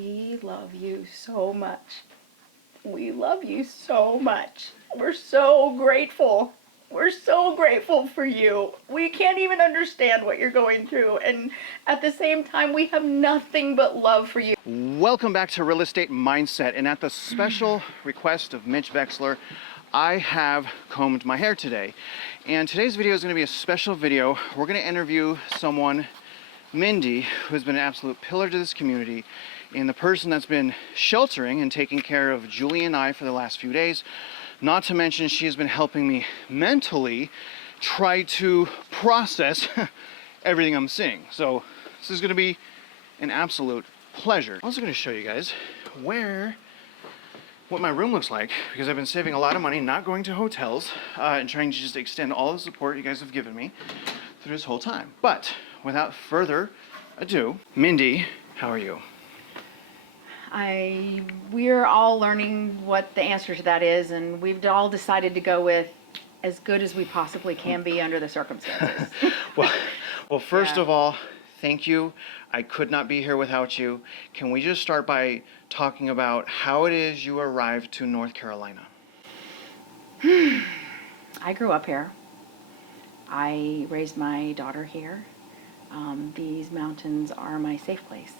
We love you so much. We love you so much. We're so grateful. We're so grateful for you. We can't even understand what you're going through. And at the same time, we have nothing but love for you. Welcome back to Real Estate Mindset. And at the special request of Mitch Vexler, I have combed my hair today. And today's video is going to be a special video. We're going to interview someone, Mindy, who's been an absolute pillar to this community, and the person that's been sheltering and taking care of Julie and I for the last few days. Not to mention, she has been helping me mentally try to process everything I'm seeing. So this is going to be an absolute pleasure. I'm also going to show you guys what my room looks like, because I've been saving a lot of money, not going to hotels, and trying to just extend all the support you guys have given me through this whole time. But without further ado, Mindy, how are you? We're all learning what the answer to that is, and we've all decided to go with as good as we possibly can be under the circumstances. well, first of all, thank you. I could not be here without you. Can we just start by talking about how it is you arrived to North Carolina? I grew up here. I raised my daughter here. These mountains are my safe place.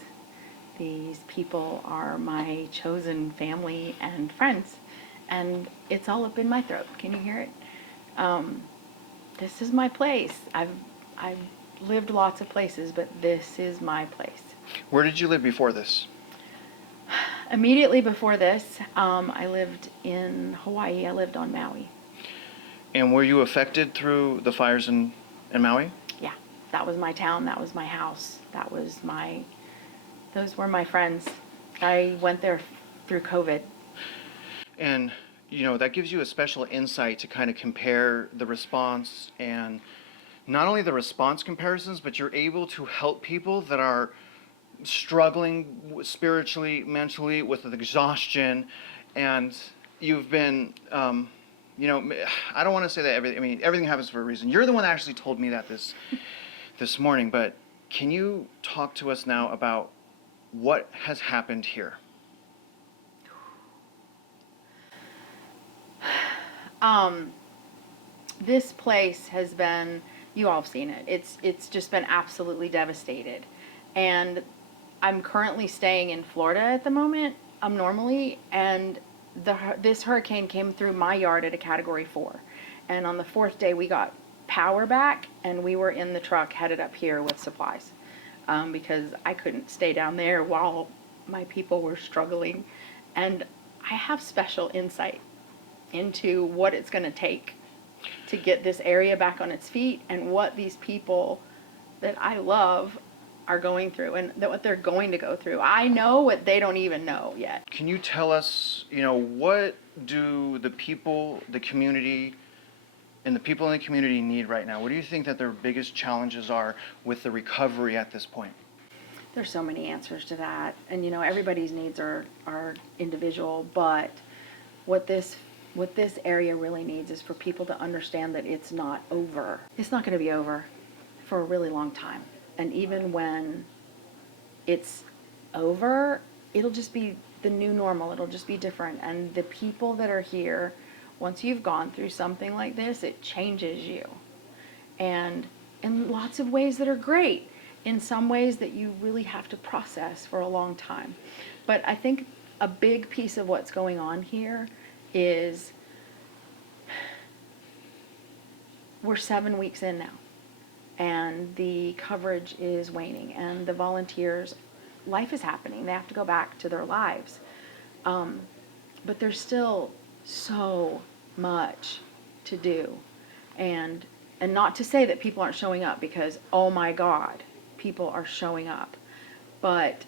These people are my chosen family and friends, and it's all up in my throat. Can you hear it? This is my place. I've lived lots of places, but this is my place. Where did you live before this? Immediately before this, I lived in Hawaii. I lived on Maui. And were you affected through the fires in Maui? Yeah, that was my town. That was my house. Those were my friends. I went there through COVID. And, you know, that gives you a special insight to kind of compare the response, and not only the response comparisons, but you're able to help people that are struggling spiritually, mentally, with exhaustion. And you've been, you know, I don't want to say that everything happens for a reason. You're the one that actually told me that this morning, but can you talk to us now about what has happened here? This place has been, you all have seen it. It's just been absolutely devastated. And I'm currently staying in Florida at the moment, normally, and this hurricane came through my yard at a Category 4. And on the 4th day, we got power back, and we were in the truck headed up here with supplies. Because I couldn't stay down there while my people were struggling. And I have special insight into what it's going to take to get this area back on its feet, and what these people that I love are going through, and what they're going to go through. I know what they don't even know yet. Can you tell us, you know, what do the people, the community, and the people in the community need right now? What do you think that their biggest challenges are with the recovery at this point? There's so many answers to that. And, you know, everybody's needs are individual, but what this area really needs is for people to understand that it's not over. It's not going to be over for a really long time. And even when it's over, it'll just be the new normal. It'll just be different. And the people that are here, once you've gone through something like this, it changes you. And in lots of ways that are great. In some ways that you really have to process for a long time. But I think a big piece of what's going on here is we're 7 weeks in now. And the coverage is waning. And the volunteers, life is happening. They have to go back to their lives. But there's still so much to do. And not to say that people aren't showing up, because, oh my God, people are showing up. But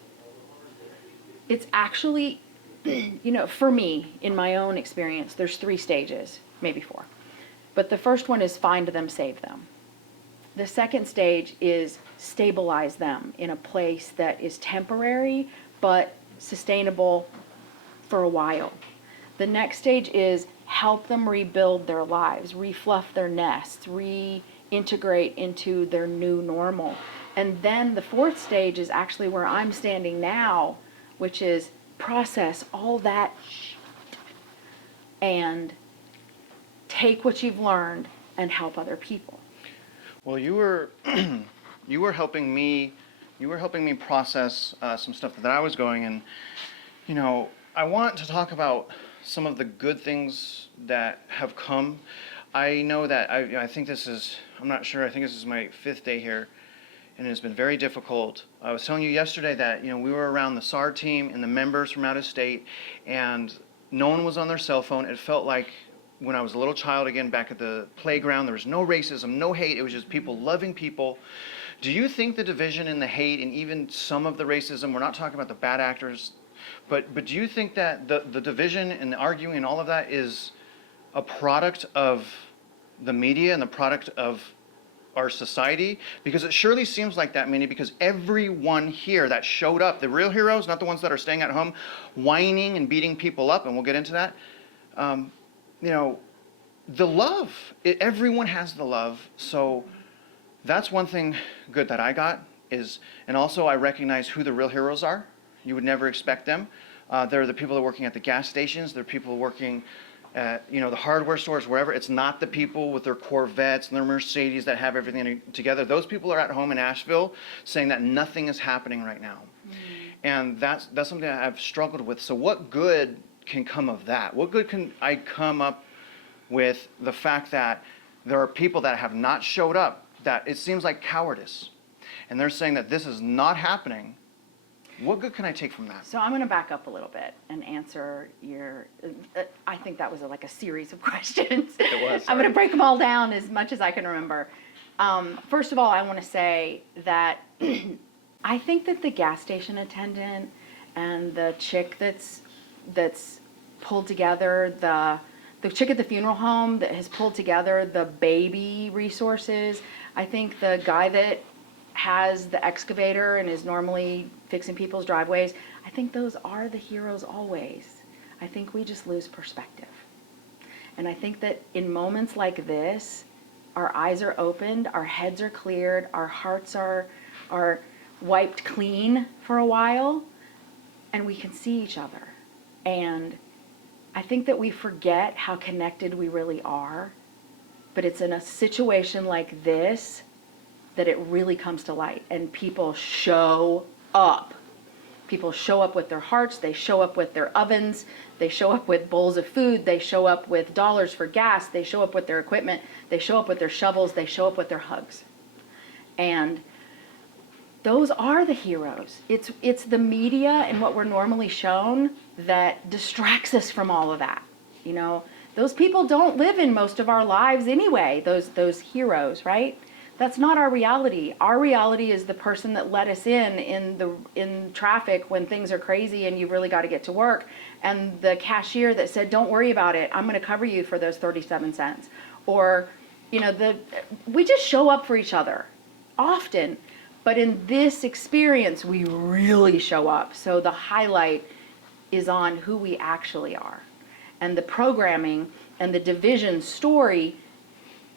it's actually, you know, for me, in my own experience, there's 3 stages, maybe 4. But the first one is find them, save them. The second stage is stabilize them in a place that is temporary but sustainable for a while. The next stage is help them rebuild their lives, refluff their nests, reintegrate into their new normal. And then the 4th stage is actually where I'm standing now, which is process all that and take what you've learned and help other people. Well, you were you were helping me process some stuff that I was going, and I want to talk about some of the good things that have come. I know that I think this is, I'm not sure, I think this is my 5th day here, and it's been very difficult. I was telling you yesterday that we were around the SAR team and the members from out of state, and no one was on their cell phone. It felt like when I was a little child again back at the playground. There was no racism, no hate. It was just people loving people. Do you think the division and the hate and even some of the racism, we're not talking about the bad actors, but do you think that the division and the arguing and all of that is a product of the media and the product of our society? Because it surely seems like that, Mindy, because everyone here that showed up, the real heroes, not the ones that are staying at home, whining and beating people up, and we'll get into that, the love, everyone has the love. So that's one thing good that I got is, and also I recognize who the real heroes are. You would never expect them. They're the people that are working at the gas stations. They're people working at, the hardware stores, wherever. It's not the people with their Corvettes and their Mercedes that have everything together. Those people are at home in Asheville saying that nothing is happening right now. And that's something that I've struggled with. So what good can come of that? What good can I come up with the fact that there are people that have not showed up, that it seems like cowardice, and they're saying that this is not happening? What good can I take from that? So I'm going to back up a little bit and answer your, I think that was like a series of questions. It was. I'm going to break them all down as much as I can remember. First of all, I want to say that I think that the gas station attendant and the chick that's pulled together, the chick at the funeral home that has pulled together the baby resources, I think the guy that has the excavator and is normally fixing people's driveways, I think those are the heroes always. I think we just lose perspective. And I think that in moments like this, our eyes are opened, our heads are cleared, our hearts are wiped clean for a while, and we can see each other. And I think that we forget how connected we really are, but it's in a situation like this that it really comes to light, and people show up. People show up with their hearts, they show up with their ovens, they show up with bowls of food, they show up with dollars for gas, they show up with their equipment, they show up with their shovels, they show up with their hugs. And those are the heroes. It's the media and what we're normally shown that distracts us from all of that. Those people don't live in most of our lives anyway, those heroes, right? That's not our reality. Our reality is the person that let us in traffic when things are crazy and you've really got to get to work, and the cashier that said, "Don't worry about it. I'm going to cover you for those 37 cents." Or, we just show up for each other often, but in this experience, we really show up. So the highlight is on who we actually are, and the programming and the division story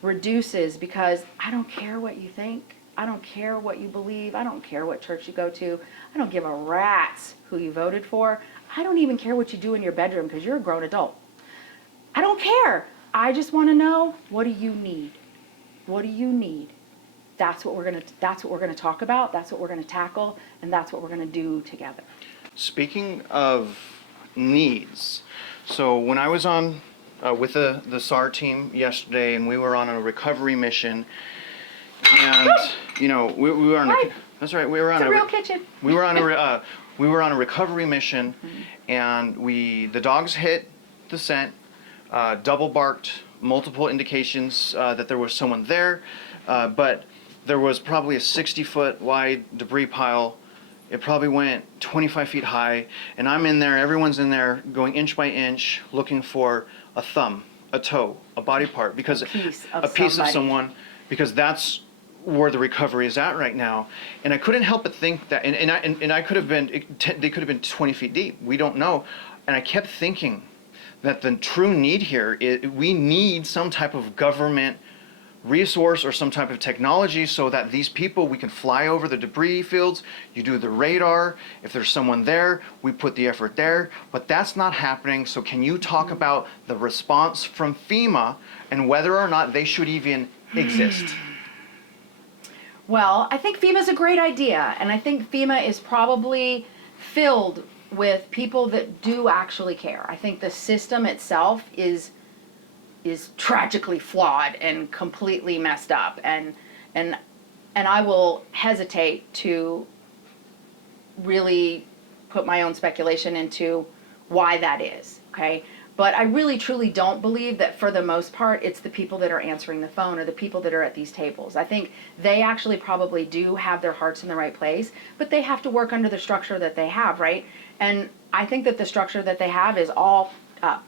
reduces, because I don't care what you think. I don't care what you believe. I don't care what church you go to. I don't give a rat's who you voted for. I don't even care what you do in your bedroom, because you're a grown adult. I don't care. I just want to know, what do you need? What do you need? That's what we're going to talk about. That's what we're going to tackle, and that's what we're going to do together. Speaking of needs, so when I was on with the SAR team yesterday, and we were on a recovery mission, and we were on that's right, we were on it's a real kitchen. We were on a recovery mission, and the dogs hit the scent, double barked, multiple indications that there was someone there, but there was probably a 60-foot wide debris pile. It probably went 25 feet high, and I'm in there, everyone's in there, going inch by inch, looking for a thumb, a toe, a body part, because a piece of someone, because that's where the recovery is at right now. And I couldn't help but think that, and I could have been, they could have been 20 feet deep. We don't know. And I kept thinking that the true need here is we need some type of government resource or some type of technology so that these people, we can fly over the debris fields, you do the radar, if there's someone there, we put the effort there, but that's not happening. So can you talk about the response from FEMA and whether or not they should even exist? Well, I think FEMA's a great idea, and I think FEMA is probably filled with people that do actually care. I think the system itself is tragically flawed and completely messed up, and I will hesitate to really put my own speculation into why that is, okay? But I really truly don't believe that for the most part it's the people that are answering the phone or the people that are at these tables. I think they actually probably do have their hearts in the right place, but they have to work under the structure that they have, right? And I think that the structure that they have is all up.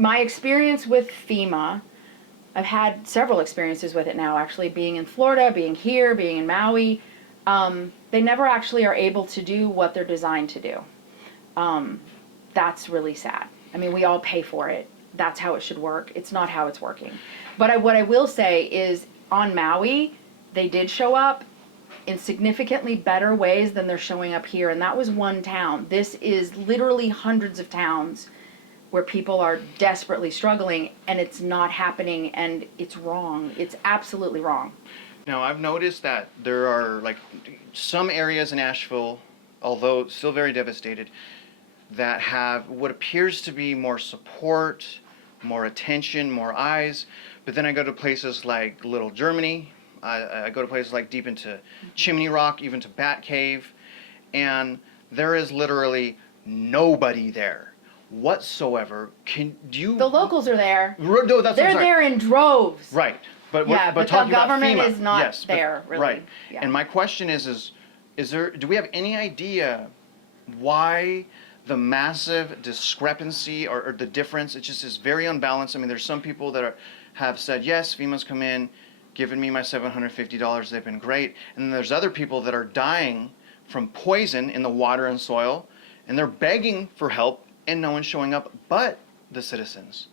My experience with FEMA, I've had several experiences with it now, actually, being in Florida, being here, being in Maui. They never actually are able to do what they're designed to do. That's really sad. I mean, we all pay for it. That's how it should work. It's not how it's working. But what I will say is on Maui, they did show up in significantly better ways than they're showing up here. And that was one town. This is literally hundreds of towns where people are desperately struggling, and it's not happening, and it's wrong. It's absolutely wrong. Now, I've noticed that there are like some areas in Asheville, although still very devastated, that have what appears to be more support, more attention, more eyes. But then I go to places like Little Germany, I go to places like deep into Chimney Rock, even to Bat Cave, and there is literally nobody there whatsoever. The locals are there. No, They're there in droves. Right. But yeah, but the government is not yes, there, but, really. Right. Yeah. And my question is there, do we have any idea why the massive discrepancy or the difference? It just is very unbalanced. I mean, there's some people that have said, yes, FEMA's come in, given me my $750, they've been great. And then there's other people that are dying from poison in the water and soil, and they're begging for help, and no one's showing up but the citizens.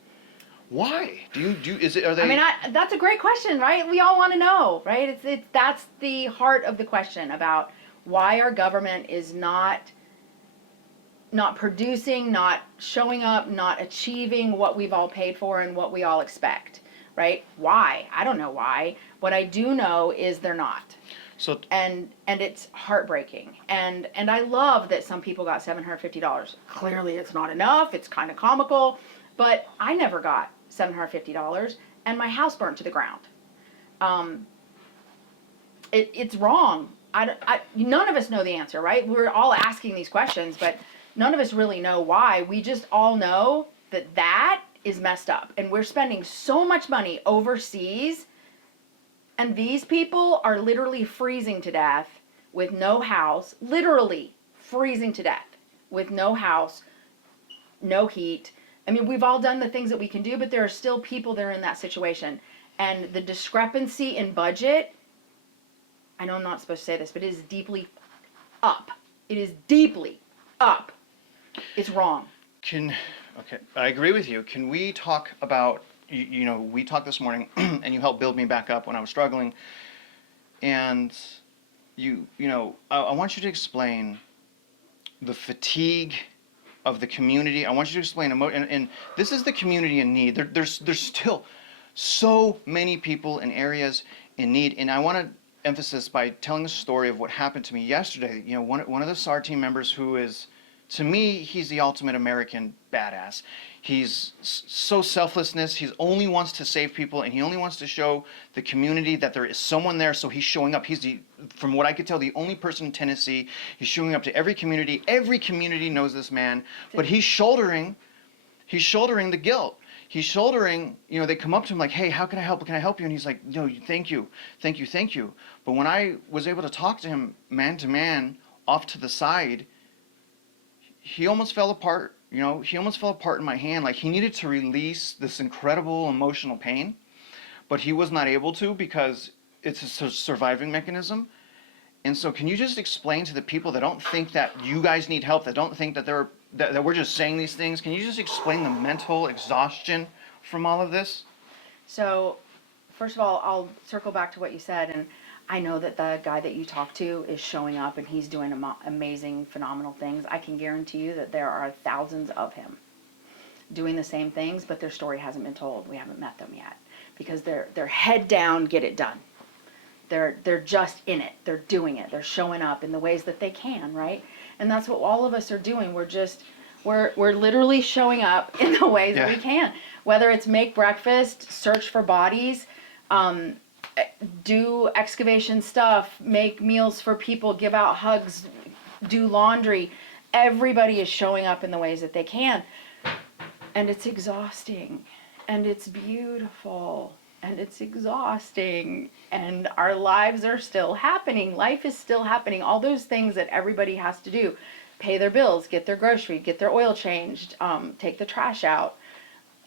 Why? Are they? I mean, that's a great question, right? We all want to know, right? That's the heart of the question about why our government is not producing, not showing up, not achieving what we've all paid for and what we all expect, right? Why? I don't know why. What I do know is they're not. So and it's heartbreaking. And I love that some people got $750. Clearly it's not enough. It's kind of comical, but I never got $750 and my house burnt to the ground. It's wrong. None of us know the answer, right? We're all asking these questions, but none of us really know why. We just all know that is messed up, and we're spending so much money overseas. And these people are literally freezing to death with no house, literally freezing to death with no house, no heat. I mean, we've all done the things that we can do, but there are still people that are in that situation. And the discrepancy in budget, I know I'm not supposed to say this, but it is deeply up. It is deeply up. It's wrong. Okay, I agree with you. Can we talk about, we talked this morning and you helped build me back up when I was struggling. And I want you to explain the fatigue of the community. I want you to explain, and this is the community in need. There's still so many people in areas in need. And I want to emphasize by telling a story of what happened to me yesterday. One of the SAR team members who is, to me, he's the ultimate American badass. He's so selflessness. He only wants to save people, and he only wants to show the community that there is someone there. So he's showing up. He's from what I could tell, the only person in Tennessee. He's showing up to every community. Every community knows this man, but he's shouldering the guilt. He's shouldering. They come up to him like, "Hey, how can I help? Can I help you?" And he's like, "No, thank you. But when I was able to talk to him man to man, off to the side, he almost fell apart. He almost fell apart in my hand. Like he needed to release this incredible emotional pain, but he was not able to because it's a surviving mechanism. And so can you just explain to the people that don't think that you guys need help, that don't think that that we're just saying these things, can you just explain the mental exhaustion from all of this? So, first of all, I'll circle back to what you said, and I know that the guy that you talked to is showing up and he's doing amazing, phenomenal things. I can guarantee you that there are thousands of him doing the same things, but their story hasn't been told. We haven't met them yet because they're head down, get it done. They're just in it. They're doing it. They're showing up in the ways that they can, right? And that's what all of us are doing. We're literally showing up in the ways that we can. Whether it's make breakfast, search for bodies, do excavation stuff, make meals for people, give out hugs, do laundry. Everybody is showing up in the ways that they can. And it's exhausting. And it's beautiful. And it's exhausting. And our lives are still happening. Life is still happening. All those things that everybody has to do. Pay their bills, get their grocery, get their oil changed, take the trash out.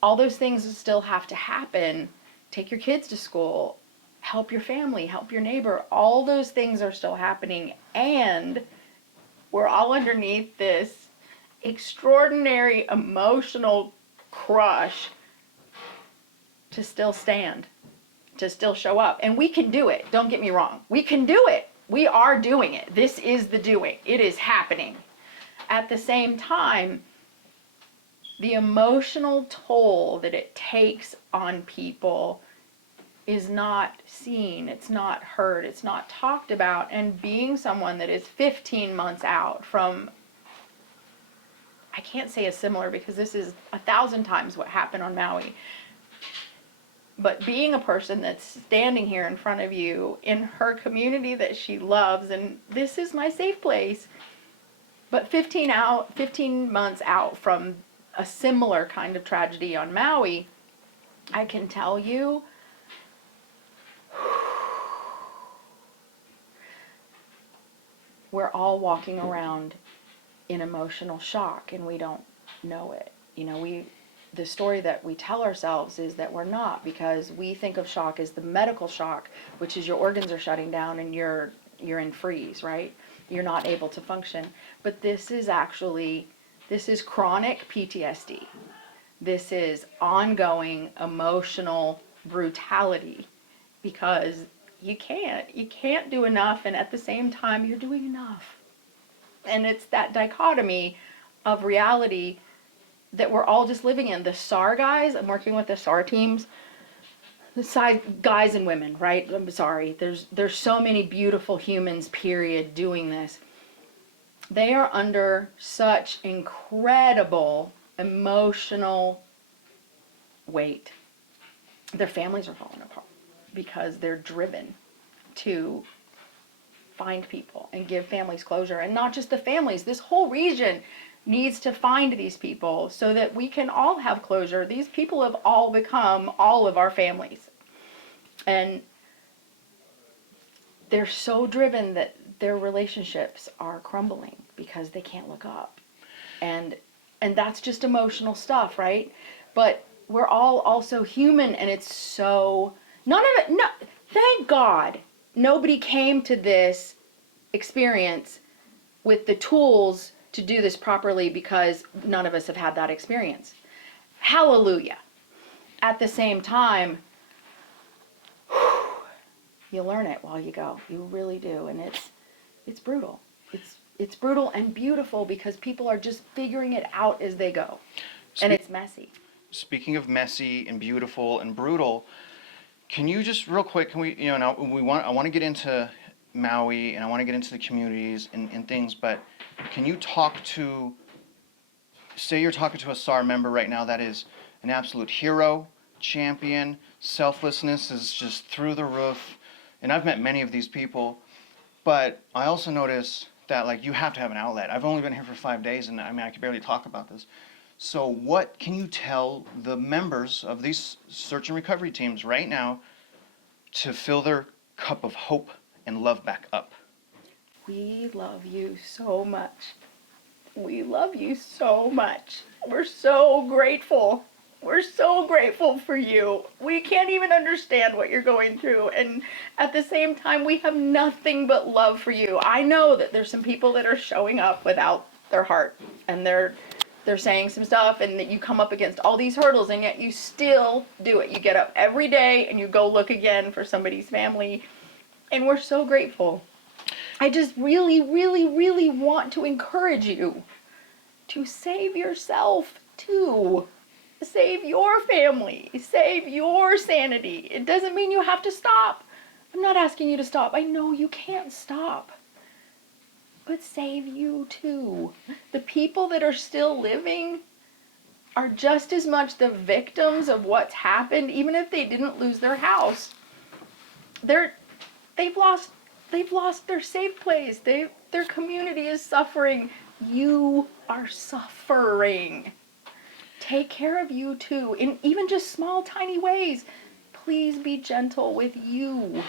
All those things still have to happen. Take your kids to school, help your family, help your neighbor. All those things are still happening. And we're all underneath this extraordinary emotional crush to still stand, to still show up. And we can do it. Don't get me wrong. We can do it. We are doing it. This is the doing. It is happening. At the same time, the emotional toll that it takes on people is not seen, it's not heard, it's not talked about. And being someone that is 15 months out from, I can't say a similar because this is 1,000 times what happened on Maui, but being a person that's standing here in front of you in her community that she loves, and this is my safe place, but 15 months out from a similar kind of tragedy on Maui, I can tell you, we're all walking around in emotional shock and we don't know it. You know, the story that we tell ourselves is that we're not, because we think of shock as the medical shock, which is your organs are shutting down and you're in freeze, right? You're not able to function. But this is chronic PTSD. This is ongoing emotional brutality because you can't do enough, and at the same time you're doing enough. And it's that dichotomy of reality that we're all just living in. The SAR guys, I'm working with the SAR teams, the guys and women, right? I'm sorry. There's so many beautiful humans, period, doing this. They are under such incredible emotional weight. Their families are falling apart because they're driven to find people and give families closure. And not just the families, this whole region needs to find these people so that we can all have closure. These people have all become all of our families. And they're so driven that their relationships are crumbling because they can't look up. And that's just emotional stuff, right? But we're all also human, and it's so, none of it, no, thank God nobody came to this experience with the tools to do this properly, because none of us have had that experience. Hallelujah. At the same time, you learn it while you go. You really do. And it's brutal. It's brutal and beautiful because people are just figuring it out as they go. And it's messy. Speaking of messy and beautiful and brutal, can you just real quick, can we, now I want to get into Maui and I want to get into the communities and things, but can you say you're talking to a SAR member right now that is an absolute hero, champion, selflessness is just through the roof, and I've met many of these people, but I also notice that, like, you have to have an outlet. I've only been here for 5 days, and I can barely talk about this. So what can you tell the members of these search and recovery teams right now to fill their cup of hope and love back up? We love you so much. We love you so much. We're so grateful. We're so grateful for you. We can't even understand what you're going through. And at the same time, we have nothing but love for you. I know that there's some people that are showing up without their heart, and they're they're saying some stuff, and that you come up against all these hurdles, and yet you still do it. You get up every day and you go look again for somebody's family, and we're so grateful. I just really, really, really want to encourage you to save yourself too. Save your family. Save your sanity. It doesn't mean you have to stop. I'm not asking you to stop. I know you can't stop. But save you too. The people that are still living are just as much the victims of what's happened, even if they didn't lose their house. They've lost their safe place. Their community is suffering. You are suffering. Take care of you too, in even just small, tiny ways. Please be gentle with you.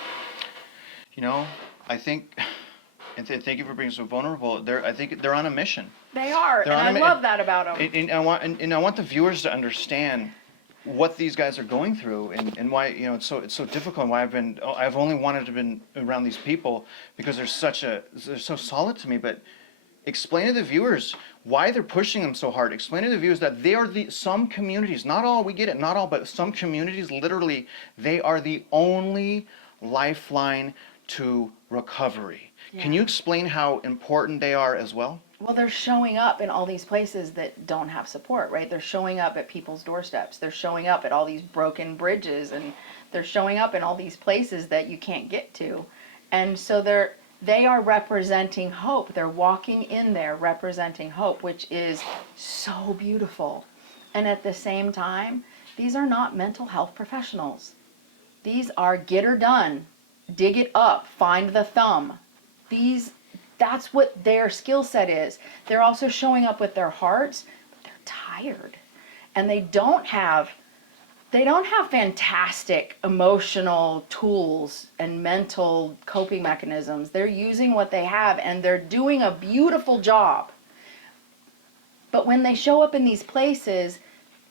You know, I think, and thank you for being so vulnerable. I think they're on a mission. They are, and I love that about them. And I want the viewers to understand what these guys are going through, and why, you know, it's so difficult, and why I've only wanted to been around these people because they're so solid to me. But explain to the viewers why they're pushing them so hard. Explain to the viewers that they are some communities, not all, we get it, not all, but some communities, literally, they are the only lifeline to recovery. Yeah. Can you explain how important they are as well? Well, they're showing up in all these places that don't have support, right? They're showing up at people's doorsteps. They're showing up at all these broken bridges, and they're showing up in all these places that you can't get to. And so they are representing hope. They're walking in there representing hope, which is so beautiful. And at the same time, these are not mental health professionals. These are get her done, dig it up, find the thumb. That's what their skill set is. They're also showing up with their hearts, but they're tired. And they don't have fantastic emotional tools and mental coping mechanisms. They're using what they have, and they're doing a beautiful job. But when they show up in these places,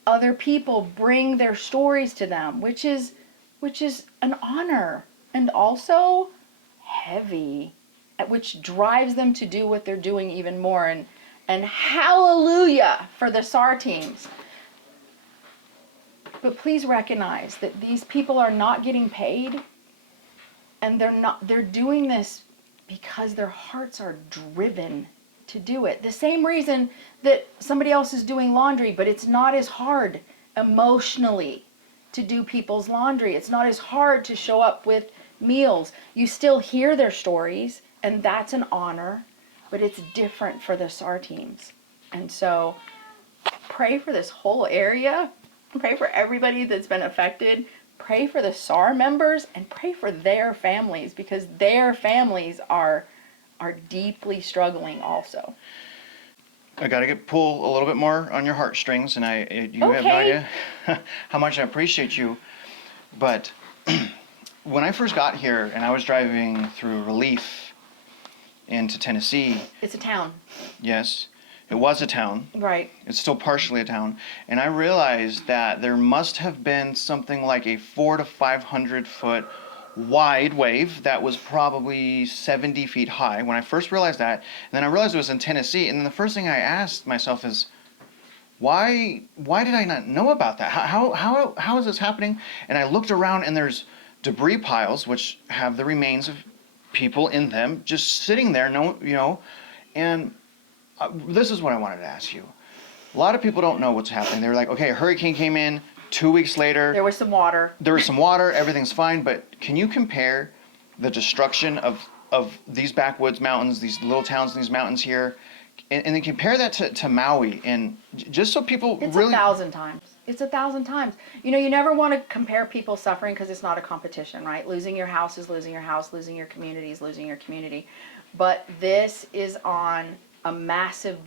other people bring their stories to them, which is an honor, and also heavy, which drives them to do what they're doing even more. And hallelujah for the SAR teams. But please recognize that these people are not getting paid, and they're doing this because their hearts are driven to do it. The same reason that somebody else is doing laundry, but it's not as hard emotionally to do people's laundry. It's not as hard to show up with meals. You still hear their stories, and that's an honor, but it's different for the SAR teams. And so pray for this whole area. Pray for everybody that's been affected. Pray for the SAR members, and pray for their families, because their families are deeply struggling also. I got to pull a little bit more on your heartstrings, and you Okay. have no idea how much I appreciate you. But when I first got here and I was driving through Relief into Tennessee. It's a town. Yes. It was a town. Right. It's still partially a town. And I realized that there must have been something like a 400 to 500 foot wide wave that was probably 70 feet high when I first realized that. And then I realized it was in Tennessee. And then the first thing I asked myself is, why did I not know about that? How is this happening? And I looked around, and there's debris piles which have the remains of people in them just sitting there, and this is what I wanted to ask you. A lot of people don't know what's happening. They're like, okay, a hurricane came in, 2 weeks later. There was some water. Everything's fine. But can you compare the destruction of these backwoods mountains, these little towns, these mountains here, and then compare that to Maui, and just so people It's really... 1,000 times. It's 1,000 times. You know, you never want to compare people's suffering, because it's not a competition, right? Losing your house is losing your house. Losing your community is losing your community. But this is on a massive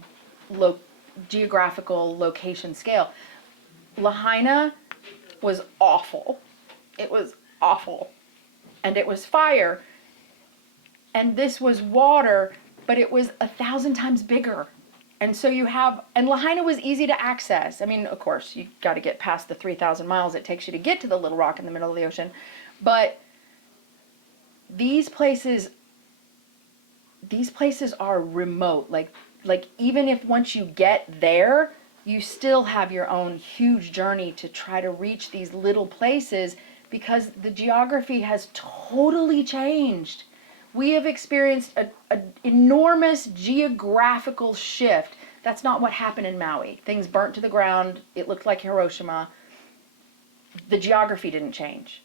geographical location scale. Lahaina was awful. It was awful. And it was fire. And this was water, but it was 1,000 times bigger. And so and Lahaina was easy to access. I mean, of course, you got to get past the 3,000 miles it takes you to get to the little rock in the middle of the ocean. But these places are remote. Like even if once you get there, you still have your own huge journey to try to reach these little places because the geography has totally changed. We have experienced an enormous geographical shift. That's not what happened in Maui. Things burnt to the ground. It looked like Hiroshima. The geography didn't change.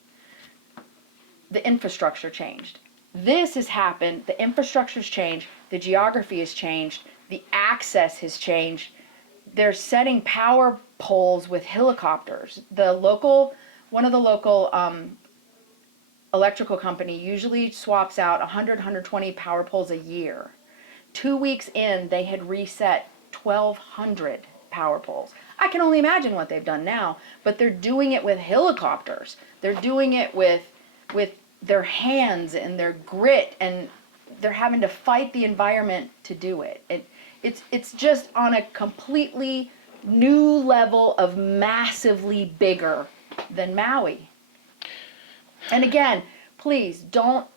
The infrastructure changed. This has happened. The infrastructure's changed. The geography has changed. The access has changed. They're setting power poles with helicopters. One of the local electrical company usually swaps out 100, 120 power poles a year. 2 weeks in, they had reset 1,200 power poles. I can only imagine what they've done now, but they're doing it with helicopters. They're doing it with their hands and their grit, and they're having to fight the environment to do it. It's just on a completely new level of massively bigger than Maui. And again, please don't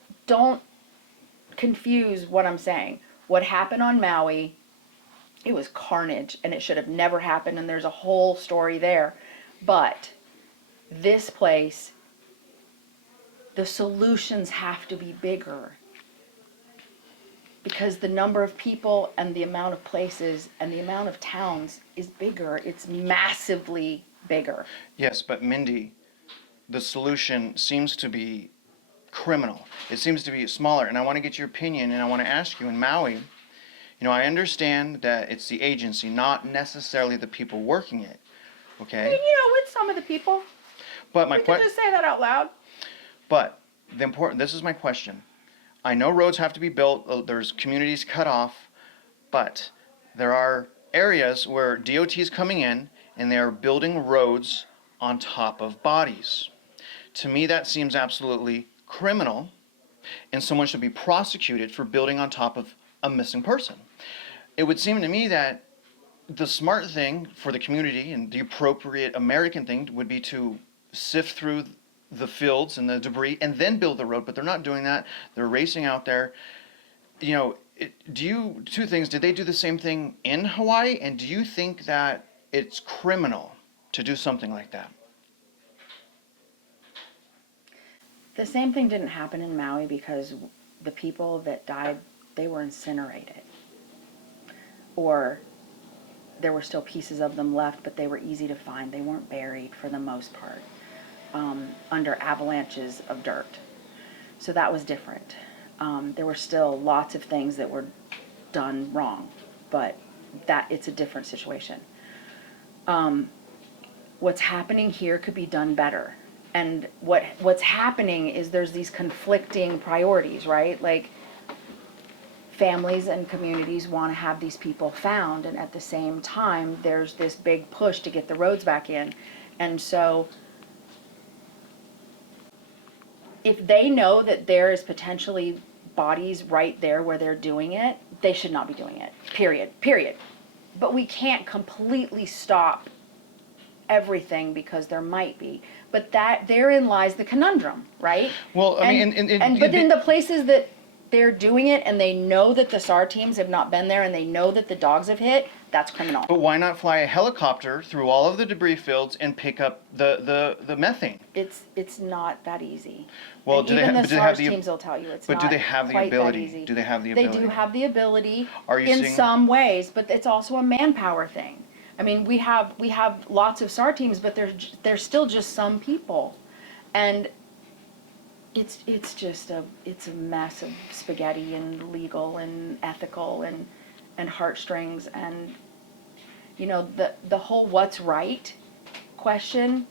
confuse what I'm saying. What happened on Maui, it was carnage and it should have never happened, and there's a whole story there. But this place, the solutions have to be bigger because the number of people and the amount of places and the amount of towns is bigger. It's massively bigger. Yes, but Mindy, the solution seems to be criminal. It seems to be smaller, and I want to get your opinion, and I want to ask you, in Maui, I understand that it's the agency, not necessarily the people working it, okay? With some of the people. But my We can just say that out loud. But this is my question. I know roads have to be built, there's communities cut off, but there are areas where DOT is coming in and they are building roads on top of bodies. To me, that seems absolutely criminal, and someone should be prosecuted for building on top of a missing person. It would seem to me that the smart thing for the community and the appropriate American thing would be to sift through the fields and the debris and then build the road, but they're not doing that. They're racing out there. Two things, did they do the same thing in Hawaii? And do you think that it's criminal to do something like that? The same thing didn't happen in Maui because the people that died, they were incinerated. Or there were still pieces of them left, but they were easy to find. They weren't buried for the most part under avalanches of dirt. So that was different. There were still lots of things that were done wrong, but it's a different situation. What's happening here could be done better. And what's happening is there's these conflicting priorities, right? Like families and communities want to have these people found, and at the same time there's this big push to get the roads back in. And so if they know that there is potentially bodies right there where they're doing it, they should not be doing it. Period. But we can't completely stop everything because there might be. But therein lies the conundrum, right? Well, but in the places that they're doing it and they know that the SAR teams have not been there and they know that the dogs have hit, that's criminal. But why not fly a helicopter through all of the debris fields and pick up the methane? It's not that easy. Well, and even the SAR teams will tell you it's not. But do they have the ability? Do they have the ability? They do have the ability in some ways, but it's also a manpower thing. I mean, we have lots of SAR teams, but there's still just some people, and it's a mess of spaghetti and legal and ethical and heartstrings, and the whole what's right question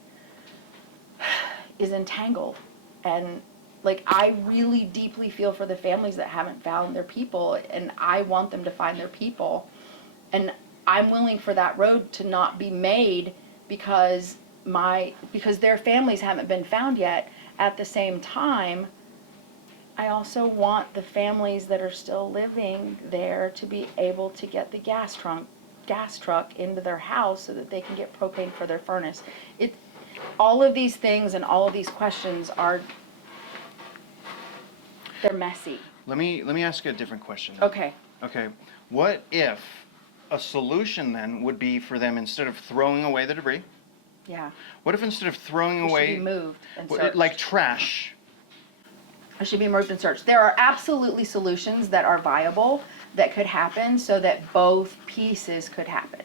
is entangled. And like, I really deeply feel for the families that haven't found their people, and I want them to find their people, and I'm willing for that road to not be made because their families haven't been found yet. At the same time, I also want the families that are still living there to be able to get the gas truck into their house so that they can get propane for their furnace. All of these things and all of these questions they're messy. Let me ask you a different question. Okay. Okay. What if a solution then would be for them, instead of throwing away the debris, Yeah. what if instead of throwing It should away be moved and what- searched. like trash, It should be moved and searched. There are absolutely solutions that are viable that could happen so that both pieces could happen.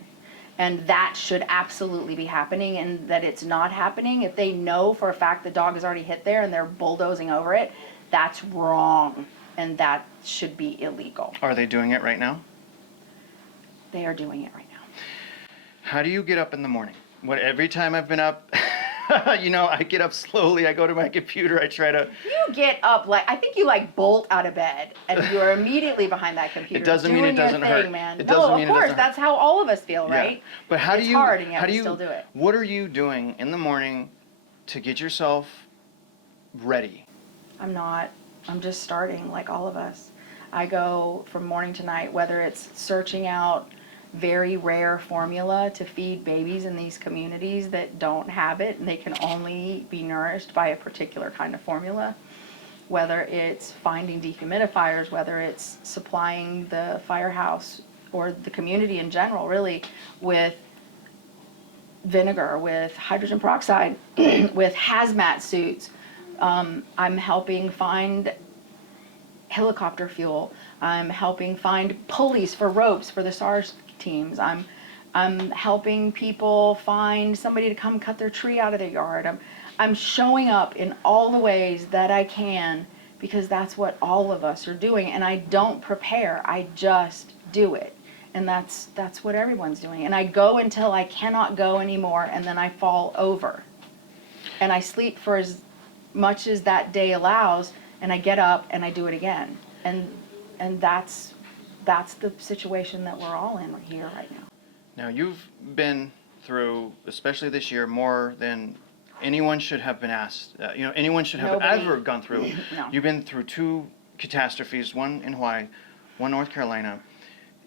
And that should absolutely be happening, and that it's not happening. If they know for a fact the dog has already hit there and they're bulldozing over it, that's wrong. And that should be illegal. are they doing it right now? They are doing it right now. How do you get up in the morning? Every time I've been up, I get up slowly, I go to my computer, I try to... You get up I think you bolt out of bed and you are immediately behind that computer. It doesn't mean it doing your doesn't thing, hurt. Man. It No, doesn't of mean it course, doesn't hurt. that's how all of us feel, Yeah. right? But how it's do you... hard, and yet how do we you still do it. What are you doing in the morning to get yourself ready? I'm just starting like all of us. I go from morning to night, whether it's searching out very rare formula to feed babies in these communities that don't have it and they can only be nourished by a particular kind of formula, whether it's finding dehumidifiers, whether it's supplying the firehouse or the community in general really with vinegar, with hydrogen peroxide, with hazmat suits. I'm helping find helicopter fuel. I'm helping find pulleys for ropes for the SARS teams. I'm helping people find somebody to come cut their tree out of their yard. I'm showing up in all the ways that I can, because that's what all of us are doing. And I don't prepare, I just do it. And that's what everyone's doing. And I go until I cannot go anymore, and then I fall over. And I sleep for as much as that day allows, and I get up and I do it again. And that's the situation that we're all in here right now. Now, you've been through, especially this year, more than anyone should have been asked. Anyone should have Nobody. ever gone through. No. You've been through 2 catastrophes, one in Hawaii, one North Carolina.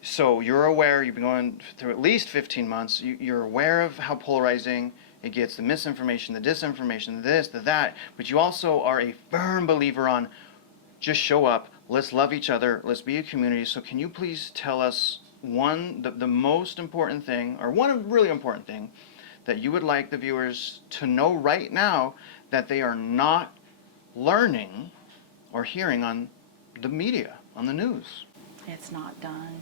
So you're aware, you've been going through at least 15 months. You're aware of how polarizing it gets, the misinformation, the disinformation, this, the that. But you also are a firm believer on just show up, let's love each other, let's be a community. So can you please tell us the most important thing, or one really important thing, that you would like the viewers to know right now that they are not learning or hearing on the media, on the news? It's not done.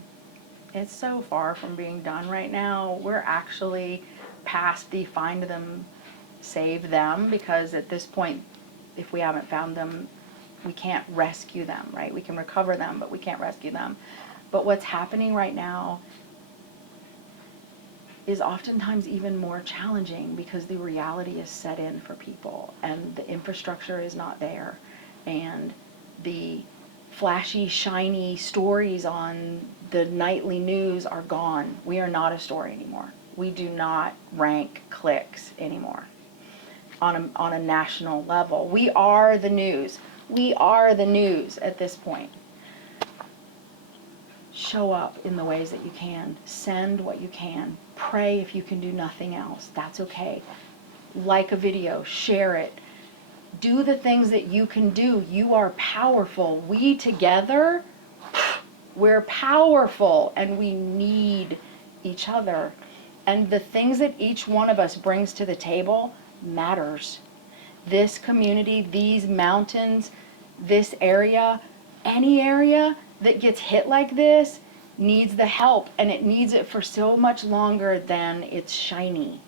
It's so far from being done right now. We're actually past the find them, save them, because at this point, if we haven't found them, we can't rescue them, right? We can recover them, but we can't rescue them. But what's happening right now is oftentimes even more challenging because the reality is set in for people and the infrastructure is not there, and the flashy, shiny stories on the nightly news are gone. We are not a story anymore. We do not rank clicks anymore on a national level. We are the news. We are the news at this point. Show up in the ways that you can. Send what you can. Pray if you can do nothing else. That's okay. Like a video. Share it. Do the things that you can do. You are powerful. We together, we're powerful, and we need each other. And the things that each one of us brings to the table matters. This community, these mountains, this area, any area that gets hit like this needs the help, and it needs it for so much longer than it's shiny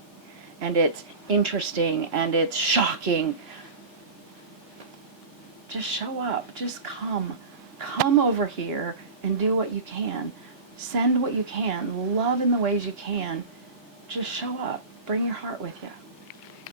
and it's interesting and it's shocking. Just show up, just come over here and do what you can. Send what you can, love in the ways you can. Just show up, bring your heart with you.